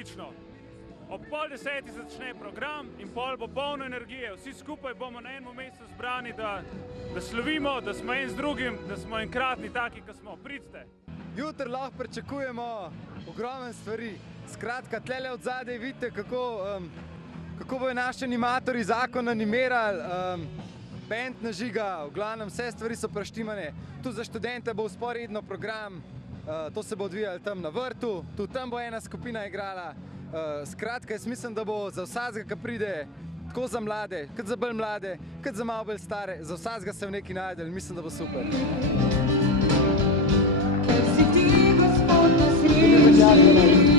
odlično. Ob 9:30 začne program in pol bo polno energije. Vsi skupaj bomo na enem mestu zbrani, da slovimo, da smo en z drugim, da smo enkratni taki, kot smo. Pridite. Jutri lahko pričakujemo ogromne stvari. Skratka, tlele od zadaj vidite, kako bojo naši animatorji zakon animirali. Band nažiga, v glavnem vse stvari so preštimane. Tu za študente bo vzporedno program, to se bo odvijalo tam na vrtu, tudi tam bo ena skupina igrala. Skratka, jaz mislim, da bo za vsakega, ki pride, tako za mlade, kot za bolj mlade, kot za malo bolj stare, za vsakega se v nekaj najdel in mislim, da bo super. Ker si ti, Gospod, na sreči.